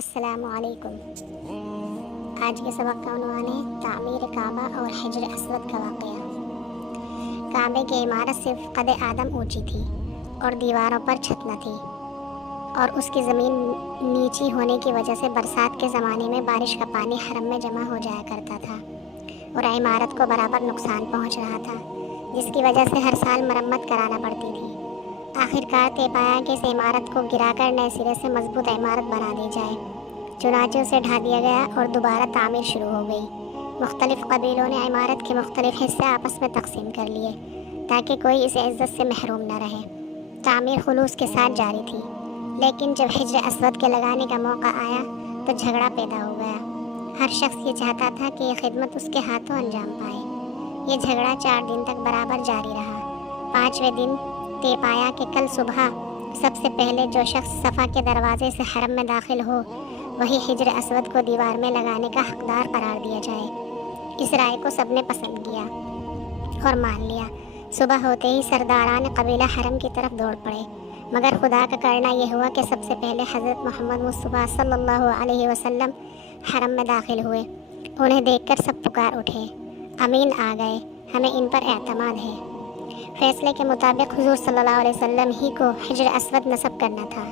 السلام علیکم۔ آج کے سبق کا عنوان ہے تعمیر کعبہ اور حجر اسود کا واقعہ۔ کعبے کی عمارت صرف قد آدم اونچی تھی اور دیواروں پر چھت نہ تھی، اور اس کی زمین نیچی ہونے کی وجہ سے برسات کے زمانے میں بارش کا پانی حرم میں جمع ہو جایا کرتا تھا اور عمارت کو برابر نقصان پہنچ رہا تھا، جس کی وجہ سے ہر سال مرمت کرانا پڑتی تھی۔ آخر کار طے پایا کہ اس عمارت کو گرا کر نئے سرے سے مضبوط عمارت بنا دی جائے۔ چنانچہ اسے ڈھا دیا گیا اور دوبارہ تعمیر شروع ہو گئی۔ مختلف قبیلوں نے عمارت کے مختلف حصے آپس میں تقسیم کر لیے تاکہ کوئی اس عزت سے محروم نہ رہے۔ تعمیر خلوص کے ساتھ جاری تھی، لیکن جب حجر اسود کے لگانے کا موقع آیا تو جھگڑا پیدا ہو گیا۔ ہر شخص یہ چاہتا تھا کہ یہ خدمت اس کے ہاتھوں انجام پائے۔ یہ جھگڑا 4 دن تک برابر جاری رہا۔ 5ویں دن طے پایا کہ کل صبح سب سے پہلے جو شخص صفا کے دروازے سے حرم میں داخل ہو وہی حجر اسود کو دیوار میں لگانے کا حقدار قرار دیا جائے۔ اس رائے کو سب نے پسند کیا اور مان لیا۔ صبح ہوتے ہی سرداران قبیلہ حرم کی طرف دوڑ پڑے، مگر خدا کا کرنا یہ ہوا کہ سب سے پہلے حضرت محمد مصطفیٰ صلی اللہ علیہ وسلم حرم میں داخل ہوئے۔ انہیں دیکھ کر سب پکار اٹھے، امین آ گئے، ہمیں ان پر اعتماد ہے۔ فیصلے کے مطابق حضور صلی اللہ علیہ وسلم ہی کو حجر اسود نصب کرنا تھا،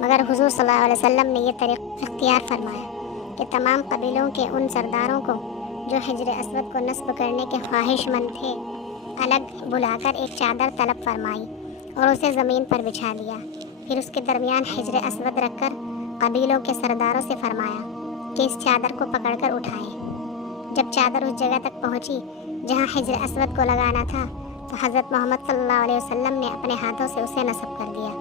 مگر حضور صلی اللہ علیہ وسلم نے یہ طریقہ اختیار فرمایا کہ تمام قبیلوں کے ان سرداروں کو جو حجر اسود کو نصب کرنے کے خواہش مند تھے الگ بلا کر ایک چادر طلب فرمائی اور اسے زمین پر بچھا دیا۔ پھر اس کے درمیان حجر اسود رکھ کر قبیلوں کے سرداروں سے فرمایا کہ اس چادر کو پکڑ کر اٹھائیں۔ جب چادر اس جگہ تک پہنچی جہاں حجر اسود کو لگانا تھا تو حضرت محمد صلی اللہ علیہ وسلم نے اپنے ہاتھوں سے اسے نصب کر دیا۔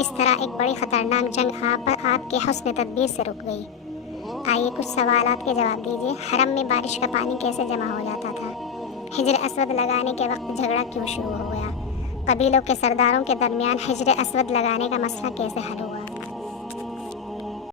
اس طرح ایک بڑی خطرناک جنگ آپ کے حسن تدبیر سے رک گئی۔ آئیے کچھ سوالات کے جواب دیجیے۔ حرم میں بارش کا پانی کیسے جمع ہو جاتا تھا؟ حجر اسود لگانے کے وقت جھگڑا کیوں شروع ہو گیا؟ قبیلوں کے سرداروں کے درمیان حجر اسود لگانے کا مسئلہ کیسے حل ہوا؟